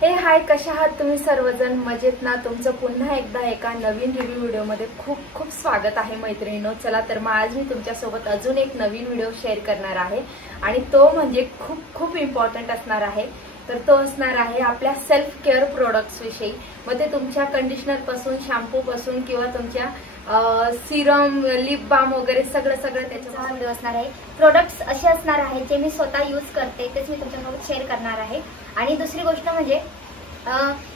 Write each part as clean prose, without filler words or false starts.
हे हाय, कशा आहात तुम्ही सर्वजण? मजेत ना? तुमचं पुन्हा एकदा एका नवीन रिव्ह्यू व्हिडिओमध्ये खूप खूप स्वागत आहे मैत्रिणींनो. चला तर मग आज मी तुमच्यासोबत अजून एक नवीन व्हिडिओ शेअर करणार आहे आणि तो म्हणजे खूप खूप इम्पॉर्टंट असणार आहे. तर तो असणार आहे आपल्या सेल्फ केअर प्रोडक्ट्स विषयी. मग ते तुमच्या कंडिशनर पासून, शॅम्पू पासून किंवा तुमच्या सिरम, लिप बाम वगैरे सगळं त्याचा व्हिडिओ असणार आहे. प्रोडक्ट्स असे असणार आहेत जे मी स्वतः यूज करते, तेच मी तुमच्यासोबत शेअर करणार आहे. आणि दुसरी गोष्ट म्हणजे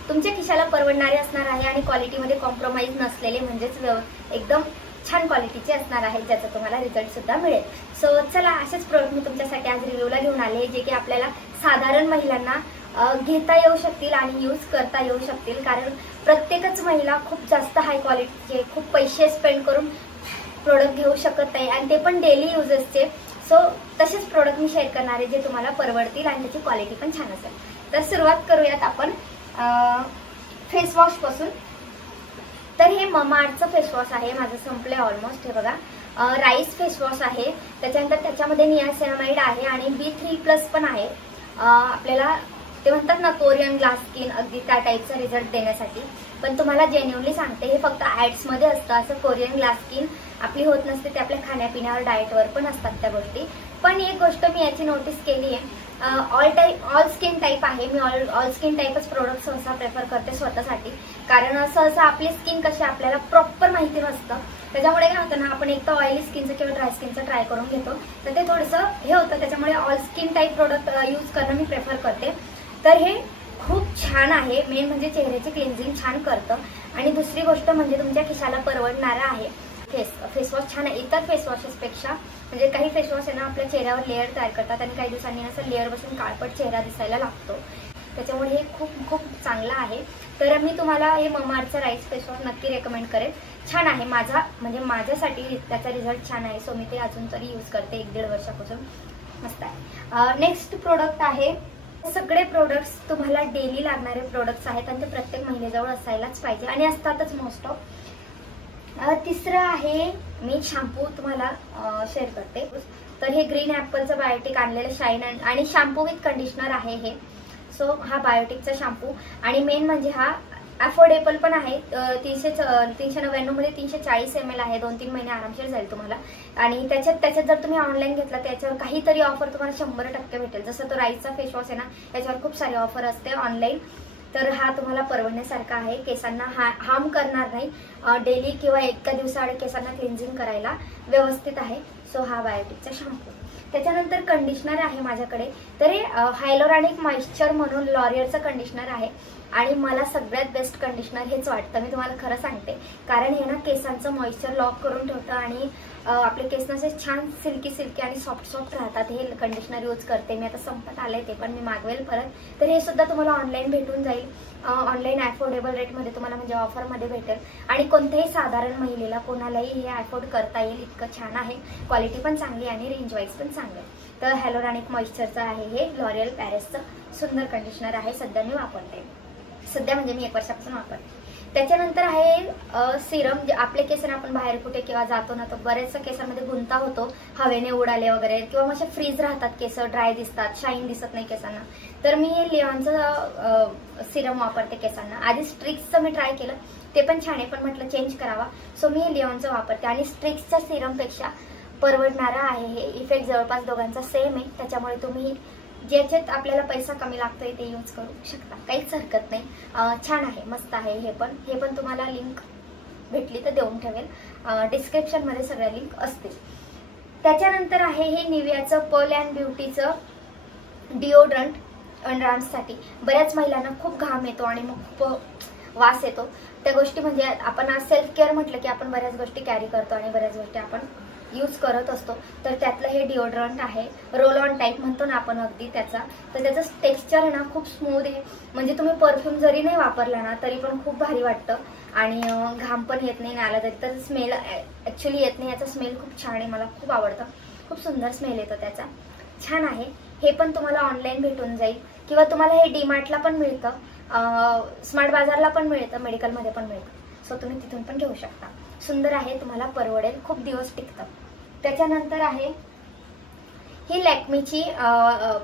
तुमच्या खिशाला परवडणारे असणार आहे आणि क्वालिटीमध्ये कॉम्प्रोमाइज नसलेले, म्हणजेच एकदम छान क्वालिटीचे असणार आहे, ज्याचा तुम्हाला रिझल्ट सुद्धा मिळेल. सो चला, असेच प्रोडक्ट मी तुमच्यासाठी आज रिव्ह्यूला घेऊन आले, जे की आपल्याला साधारण महिलांना घेता येऊ शकतील आणि यूज करता येऊ शकतील. कारण प्रत्येकच महिला खूप जास्त हाय क्वालिटीचे, खूप पैसे स्पेंड करून प्रोडक्ट घेऊ शकत नाही, आणि ते पण डेली युजेसचे. सो तसेच प्रोडक्ट मी शेअर करणार आहे जे तुम्हाला परवडतील आणि त्याची क्वालिटी पण छान असेल. तर सुरुवात करूयात आपण फेस वॉश पासून. तर हे ममाअर्थचं फेस वॉश आहे, माझं संपलंय ऑलमोस्ट. हे बघा, राईस फेस वॉश आहे. त्याच्यानंतर त्याच्यामध्ये नियासिनामाइड आहे आणि B3+ पण आहे. आपल्याला ते म्हणतात ना कोरियन ग्लास स्किन, अगदी त्या टाईपचा रिझल्ट देण्यासाठी. पण तुम्हाला जेन्युअनली सांगते, हे फक्त ऍड्स मध्ये असतं. असं कोरियन ग्लास स्किन आपली होत नसते, ते आपल्या खाण्यापिण्यावर, डाएटवर पण असतात त्या गोष्टी. पण एक गोष्ट मी याची नोटीस केली आहे, ऑल स्किन टाईप आहे. मी ऑल स्किन टाईपच प्रोडक्ट सहसा प्रेफर करते स्वतःसाठी. कारण सहसा आपली स्किन कशी आपल्याला प्रॉपर माहिती नसतं. त्याच्यामुळे काय होतं ना, आपण एक तर ऑइली स्किनचं किंवा ड्राय स्किनचं ट्राय करून घेतो, तर ते थोडंसं हे होतं. त्याच्यामुळे all skin type product use करणं मी प्रेफर करते. तर हे खूप छान आहे. मेन म्हणजे चेहऱ्याची क्लिन्झिंग छान करतं, आणि दुसरी गोष्ट म्हणजे तुमच्या खिशाला परवडणारा आहे. फेस वॉश छान आहे इतर फेस वॉशेसपेक्षा. म्हणजे काही फेस वॉश आहे ना, आपल्या चेहऱ्यावर लेअर तयार करतात आणि काही दिवसांनी असं लेअर बसून काळपट चेहरा दिसायला लागतो. त्याच्यामुळे हे खूप खूप चांगलं आहे. तर मी तुम्हाला हे ममाअर्थचं राईस फेस वॉश नक्की रेकमेंड करेन. छान आहे. माझ्यासाठी त्याचा रिझल्ट छान आहे. सो मी ते अजून तरी यूज करते 1-1.5 वर्षापासून. मस्त आहे. नेक्स्ट प्रोडक्ट आहे. सगळे प्रोडक्ट्स तुम्हाला डेली लागणारे प्रोडक्ट्स आहेत आणि ते प्रत्येक महिलेजवळ असायलाच पाहिजे आणि असतातच मोस्ट ऑफ. तिसरं आहे, मी शॅम्पू तुम्हाला शेअर करते. तर हे ग्रीन ऍपलचं बायोटिक आणलेलं शाईन आणि शॅम्पू विथ कंडिशनर आहे हे. सो हा बायोटिकचा शॅम्पू, आणि मेन म्हणजे हा अफोर्डेबल पण आहे. 399 मध्ये 340 ml आहे. 2-3 महिने आरामशीर जाईल तुम्हाला. आणि त्याच्यात जर तुम्ही ऑनलाईन घेतला त्याच्यावर काहीतरी ऑफर तुम्हाला 100% भेटेल. जसं तो राईसचा फेस वॉश आहे ना, याच्यावर खूप सारी ऑफर असते ऑनलाईन. तर हा तुम्हाला परवडण्यासारखा आहे. केसांना हार्म करणार नाही. डेली किंवा एका दिवसाआड केसांना क्लिन्झिंग करायला व्यवस्थित आहे. सो हा बायोटिकचा शॅम्पू. त्याच्यानंतर कंडिशनर आहे माझ्याकडे. तर हे हायलोरॉनिक मॉइश्चर म्हणून लॉरियलचं कंडिशनर आहे, आणि मला सगळ्यात बेस्ट कंडिशनर हेच वाटतं. मी तुम्हाला खरं सांगते, कारण हे ना केसांचं मॉइश्चर लॉक करून ठेवतं आणि आपले केस असे छान सिल्की आणि सॉफ्ट राहतात. हे कंडिशनर यूज करते मी. आता संपत आलंय ते, पण मी मागवेल परत. तर हे सुद्धा तुम्हाला ऑनलाईन भेटून जाईल. ऑनलाईन अफोर्डेबल रेटमध्ये तुम्हाला, म्हणजे ऑफरमध्ये भेटेल, आणि कोणत्याही साधारण महिलेला कोणालाही हे अफोर्ड करता येईल इतकं छान आहे. क्वालिटी पण चांगली आणि रेंज वाईज पण चांगलं आहे. तर हायलोरॉनिक मॉइश्चरचं आहे हे. लॉरियल पॅरिसचं सुंदर कंडिशनर आहे. सध्या मी वापरते. सध्या म्हणजे मी 1 वर्षापासून वापरते. त्याच्यानंतर आहे सिरम. जे आपल्या केसांना आपण बाहेर कुठे किंवा जातो ना, तर बऱ्याचशा केसांमध्ये गुंता होतो, हवेने उडाले वगैरे, किंवा असे फ्रीज राहतात केस, ड्राय दिसतात, शाईन दिसत नाही केसांना. तर मी हे लिओनचं सिरम वापरते केसांना. आधी स्ट्रिक्सचं मी ट्राय केलं, ते पण छान आहे, पण म्हटलं चेंज करावा. सो मी हे लिओनचं वापरते, आणि स्ट्रिक्सच्या सिरमपेक्षा परवडणारा आहे हे. इफेक्ट जवळपास दोघांचा सेम आहे. त्याच्यामुळे तुम्ही ज्याच्यात आपल्याला पैसा कमी लागतोय ते यूज करू शकता, काहीच हरकत नाही. छान आहे, मस्त आहे. हे पण तुम्हाला लिंक भेटली तर देऊन ठेवेल. डिस्क्रिप्शन मध्ये सगळ्या लिंक असतील. त्याच्यानंतर आहे हे निव्हियाचं पर्ल अँड ब्युटीचं डिओड्रंट अंडरआर्म्ससाठी. बऱ्याच महिलांना खूप घाम येतो आणि मग खूप वास येतो. त्या गोष्टी म्हणजे आपण सेल्फ केअर म्हटलं की आपण बऱ्याच गोष्टी कॅरी करतो आणि बऱ्याच गोष्टी आपण यूज करत असतो. तर त्यातलं हे डिओड्रंट आहे, रोल ऑन टाईप म्हणतो ना आपण अगदी त्याचा. तर त्याचं टेक्स्चर आहे ना खूप स्मूथ आहे. म्हणजे तुम्ही परफ्यूम जरी नाही वापरला ना तरी पण खूप भारी वाटतं, आणि घाम पण येत नाही आला तरी. तर स्मेल ऍक्च्युली येत नाही. याचा स्मेल खूप छान आहे, मला खूप आवडतं. खूप सुंदर स्मेल येतो त्याचा, छान आहे. हे पण तुम्हाला ऑनलाईन भेटून जाईल, किंवा तुम्हाला हे डीमार्टला पण मिळतं, स्मार्ट बाजारला पण मिळतं, मेडिकलमध्ये पण मिळतं. सो तुम्ही तिथून पण घेऊ शकता. सुंदर आहे, तुम्हाला परवडेल, खूप दिवस टिकतं. त्याच्यानंतर आहे ही लॅक्मीची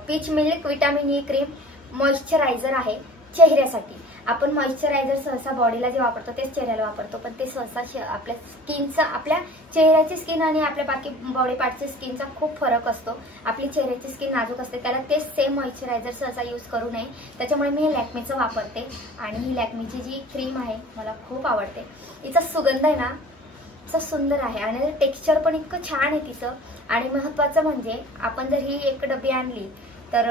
peach milk vitamin E cream moisturiser आहे. चेहऱ्यासाठी आपण मॉइश्चरायझर सहसा बॉडीला जे वापरतो तेच चेहऱ्याला वापरतो, पण ते सहसा आपल्या स्किनचा, आपल्या चेहऱ्याची स्किन आणि आपल्या बाकी बॉडी पार्टची स्किनचा खूप फरक असतो. आपली चेहऱ्याची स्किन नाजूक असते, त्याला तेच सेम मॉइश्चरायझर सहसा यूज करू नये. त्याच्यामुळे मी हे लॅक्मेचं वापरते आणि ही लॅक्मेची जी क्रीम आहे मला खूप आवडते. हिचा सुगंध आहे ना सुंदर आहे आणि टेक्स्चर पण इतकं छान आहे तिचं. आणि महत्वाचं म्हणजे आपण जर ही एक डबी आणली तर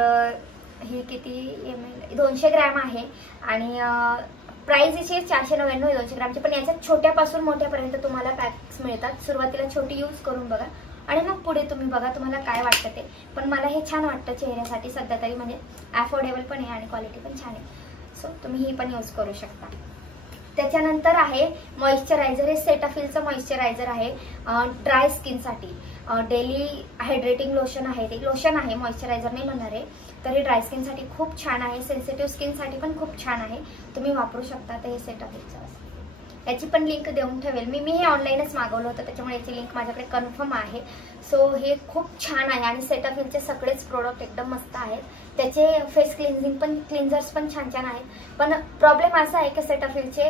ही किती ml 200 ग्रॅम आहे आणि प्राइस याची 499 200 ग्रॅमची. पण याच्यात छोट्यापासून मोठ्यापर्यंत तुम्हाला पॅक्स मिळतात. सुरुवातीला छोटी यूज करून बघा आणि मग पुढे तुम्ही बघा तुम्हाला काय वाटतं ते. पण मला हे छान वाटतं चेहऱ्यासाठी सध्या तरी, म्हणजे अफोर्डेबल पण आहे आणि क्वालिटी पण छान आहे. सो तुम्ही ही पण यूज करू शकता. त्याच्यानंतर आहे मॉइश्चरायझर. हे सेटाफिलचं मॉइश्चरायझर आहे ड्राय स्किनसाठी. डेली हायड्रेटिंग लोशन आहे, ते लोशन आहे, मॉइश्चरायझर नाही म्हणणार आहे. तर हे ड्राय स्किनसाठी खूप छान आहे, सेन्सिटिव्ह स्किनसाठी पण खूप छान आहे, तुम्ही वापरू शकता. तर हे सेटाफिलचं याची पण लिंक देऊन ठेवेल मी हे ऑनलाईनच मागवलं होतं, त्याच्यामुळे याची लिंक माझ्याकडे कन्फर्म आहे. सो हे खूप छान आहे आणि सेटाफिलचे सगळेच प्रोडक्ट एकदम मस्त आहेत. त्याचे फेस क्लिन्झर्स पण छान छान आहेत. पण प्रॉब्लेम असा आहे की सेटाफिलचे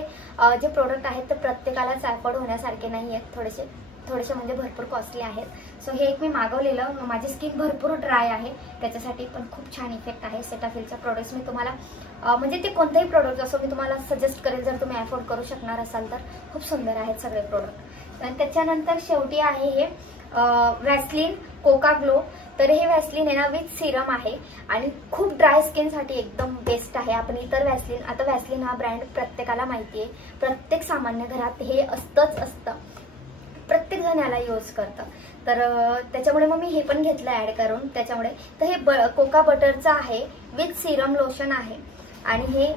जे प्रोडक्ट आहेत ते प्रत्येकालाच अफोर्ड होण्यासारखे नाही आहेत, थोडेसे म्हणजे भरपूर कॉस्टली आहेत. सो हे एक मी मागवलेलं, माझी स्किन भरपूर ड्राय आहे त्याच्यासाठी पण खूप छान इफेक्ट आहे सेटाफिलच्या प्रोडक्ट्स. मी तुम्हाला म्हणजे ते कोणतेही प्रोडक्ट असो मी तुम्हाला सजेस्ट करेल जर तुम्ही अफोर्ड करू शकणार असाल तर. खूप सुंदर आहेत सगळे प्रोडक्ट. आणि त्याच्यानंतर शेवटी आहे हे व्हॅसलीन कोका ग्लो. तर हे व्हॅसलीन आहे ना विथ सिरम आहे आणि खूप ड्राय स्किनसाठी एकदम बेस्ट आहे. आपण इतर व्हॅसलीन, आता व्हॅसलीन हा ब्रँड प्रत्येकाला माहिती आहे, प्रत्येक सामान्य घरात हे असतं, प्रत्येक जण याला यूज करतं. तर त्याच्यामुळे मग मी हे पण घेतलं ऍड करून त्याच्यामुळे. तर हे कोका बटरचं आहे विथ सिरम लोशन आहे आणि हे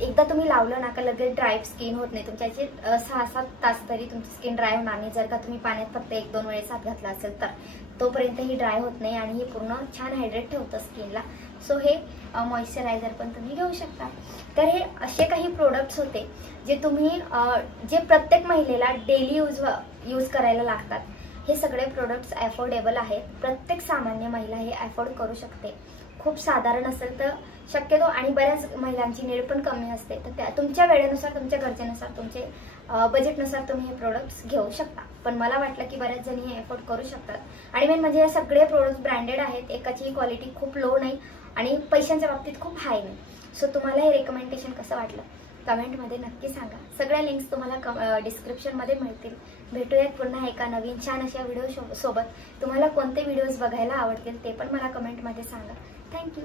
एकदा तुम्ही लावलं ना का लगेच ड्राय स्किन होत नाही तुमच्याची. 6-7 तास तरी तुमची स्किन ड्राय होणार नाही जर का तुम्ही पाण्यात फक्त 1-2 वेळेस हात घातला असेल तर. तोपर्यंत ही ड्राय होत नाही आणि हे पूर्ण छान हायड्रेट ठेवतं स्किनला. सो हे मॉइश्चरायझर पण तुम्ही घेऊ शकता. तर हे असे काही प्रोडक्ट्स होते जे तुम्ही जे प्रत्येक महिलेला डेली यूज करायला लागतात. हे सगळे प्रोडक्ट्स अफोर्डेबल आहेत, प्रत्येक सामान्य महिला हे अफोर्ड करू शकते. खूप साधारण असेल तर शक्यतो, आणि बऱ्याच महिलांची नीड पण कमी असते, तर त्या तुमच्या वेळेनुसार, तुमच्या गरजेनुसार, तुमचे बजेटनुसार तुम्ही हे प्रोडक्ट्स घेऊ शकता. पण मला वाटलं की बऱ्याच जणी हे अफोर्ड करू शकतात. आणि मेन म्हणजे हे सगळे प्रोडक्ट्स ब्रँडेड आहेत, एकाची क्वालिटी खूप लो नाही आणि पैशांच्या बाबतीत खूप हाय नाही. सो तुम्हाला हे रेकमेंडेशन कसं वाटलं कमेंटमध्ये नक्की सांगा. सगळ्या लिंक्स तुम्हाला डिस्क्रिप्शनमध्ये मिळतील. भेटूयात पुन्हा एका नवीन छान अशा व्हिडिओ सोबत. तुम्हाला कोणते व्हिडिओज बघायला आवडतील ते पण मला कमेंटमध्ये सांगा. थँक्यू.